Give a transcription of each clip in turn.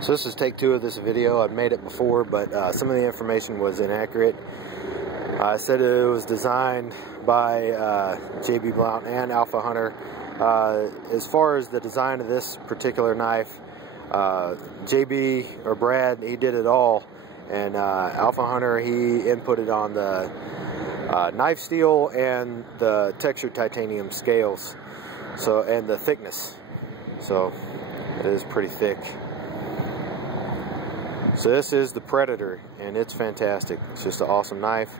So this is take 2 of this video. I've made it before, but some of the information was inaccurate. I said it was designed by Blount and Alphahunter. As far as the design of this particular knife, Brad, he did it all, and Alphahunter, he inputted on the knife steel and the textured titanium scales, so, and the thickness. So it is pretty thick. So this is the Predator, and it's fantastic. It's just an awesome knife.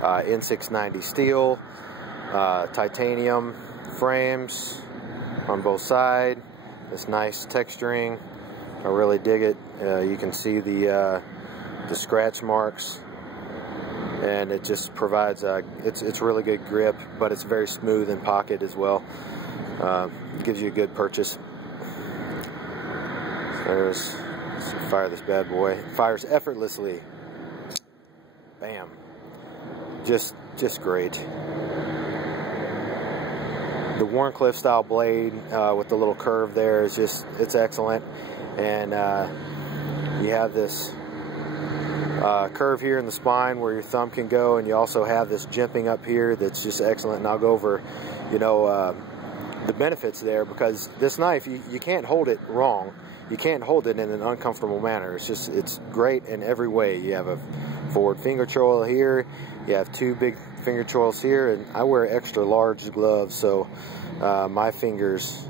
N690 steel, titanium frames on both sides. This nice texturing. I really dig it. You can see the scratch marks, and it just provides it's really good grip, but it's very smooth in pocket as well. Gives you a good purchase. Let's fire this bad boy. It fires effortlessly. Bam. Just great. The Warncliffe style blade with the little curve there is it's excellent. And you have this curve here in the spine where your thumb can go, and you also have this jimping up here that's just excellent. And I'll go over, the benefits there, because this knife, you can't hold it wrong. You can't hold it in an uncomfortable manner. It's great in every way. You have a forward finger choil here. You have 2 big finger choils here, and I wear extra large gloves, so my fingers,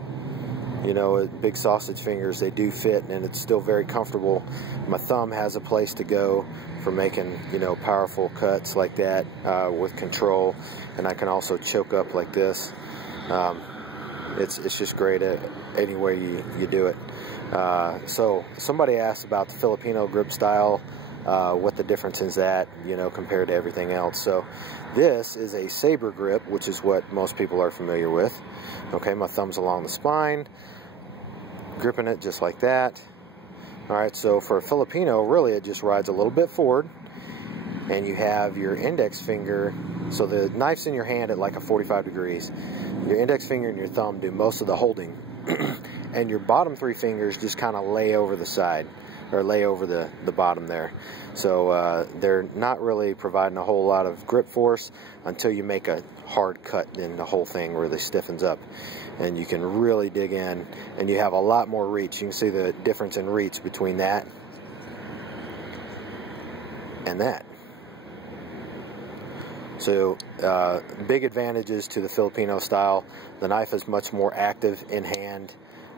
big sausage fingers, they do fit, and it's still very comfortable. My thumb has a place to go for making, powerful cuts like that with control, and I can also choke up like this. It's just great any way you do it. So somebody asked about the Filipino grip style, what the difference is that, compared to everything else. So this is a saber grip, which is what most people are familiar with. Okay, my thumb's along the spine, gripping it just like that. Alright, so for a Filipino, really it just rides a little bit forward, and you have your index finger, so the knife's in your hand at like a 45 degrees. Your index finger and your thumb do most of the holding, and your bottom 3 fingers just kind of lay over the side, or lay over the bottom there. So they're not really providing a whole lot of grip force until you make a hard cut, and the whole thing really stiffens up, and you can really dig in, and you have a lot more reach. You can see the difference in reach between that and that. So big advantages to the Filipino style. The knife is much more active in hand,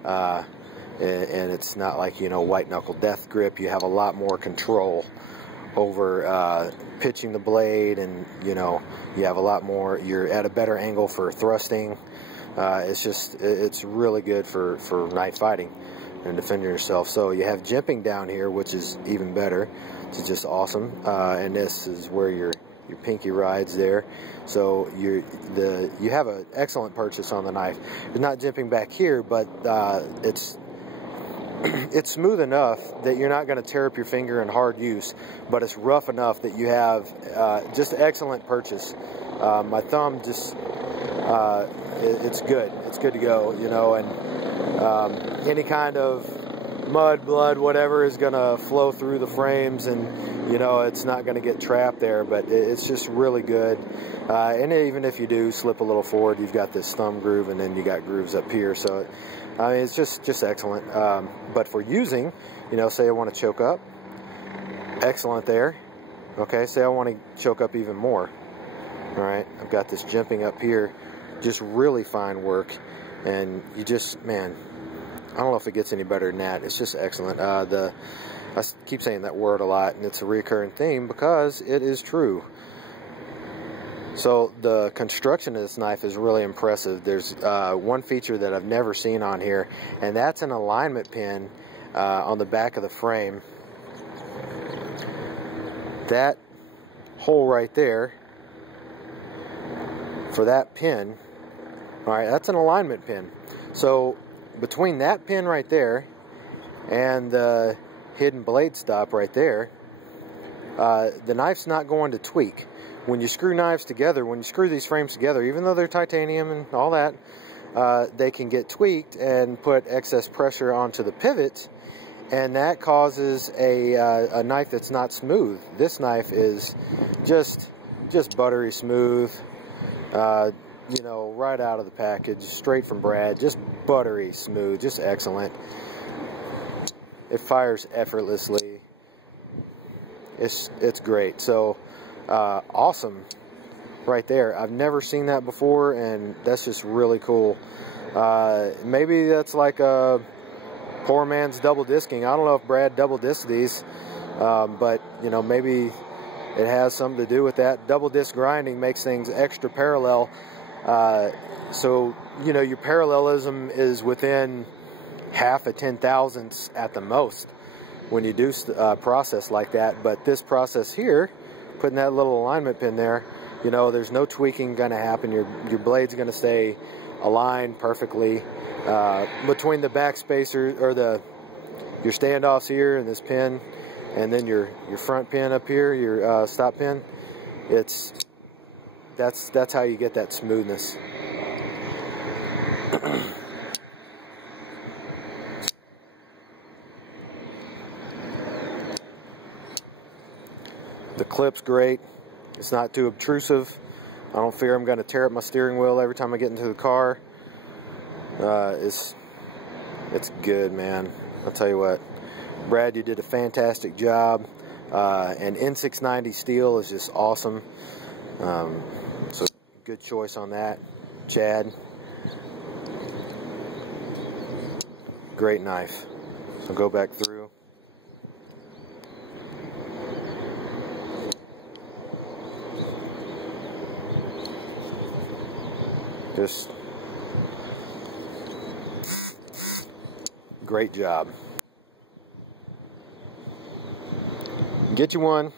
and it's not like, white knuckle death grip. You have a lot more control over pitching the blade, and you have a lot more, you're at a better angle for thrusting. It's really good for knife fighting and defending yourself. So you have jimping down here, which is even better. It's just awesome. And this is where your pinky rides there. So you have an excellent purchase on the knife. It's not jimping back here, but it's smooth enough that you're not going to tear up your finger in hard use, but it's rough enough that you have just excellent purchase. My thumb just it's good. It's good to go, and any kind of mud, blood, whatever is going to flow through the frames, and it's not going to get trapped there, but it's just really good. And even if you do slip a little forward, you've got this thumb groove, and then you got grooves up here. So I mean, it's just excellent. But for using, say I want to choke up, excellent there. Okay, say I want to choke up even more. All right, I've got this jimping up here, just really fine work, and you just, man, I don't know if it gets any better than that. It's just excellent. I keep saying that word a lot, and it's a recurring theme because it is true. So the construction of this knife is really impressive. There's one feature that I've never seen on here, and that's an alignment pin on the back of the frame. That hole right there for that pin, all right, that's an alignment pin. So between that pin right there and the hidden blade stop right there, the knife's not going to tweak. When you screw knives together, when you screw these frames together, even though they're titanium and all that, they can get tweaked and put excess pressure onto the pivots, and that causes a knife that's not smooth. This knife is just buttery smooth, you know, right out of the package, straight from Brad, just buttery smooth, just excellent. It fires effortlessly. It's great. So awesome right there. I've never seen that before, and that's just really cool. Maybe that's like a poor man's double disking. I don't know if Brad double discs these, but you know, maybe it has something to do with that. Double disc grinding makes things extra parallel, so you know, your parallelism is within half a 10,000ths at the most when you do process like that. But this process here, putting that little alignment pin there, you know, there's no tweaking going to happen. Your blade's going to stay aligned perfectly between the back spacer, or your standoffs here and this pin, and then your front pin up here, your stop pin. That's how you get that smoothness. The clip's great. It's not too obtrusive. I don't fear I'm going to tear up my steering wheel every time I get into the car. It's good, man. I'll tell you what, Brad, you did a fantastic job. And N690 steel is just awesome. So good choice on that, Chad. Great knife. I'll go back through. Just great job. Get you one.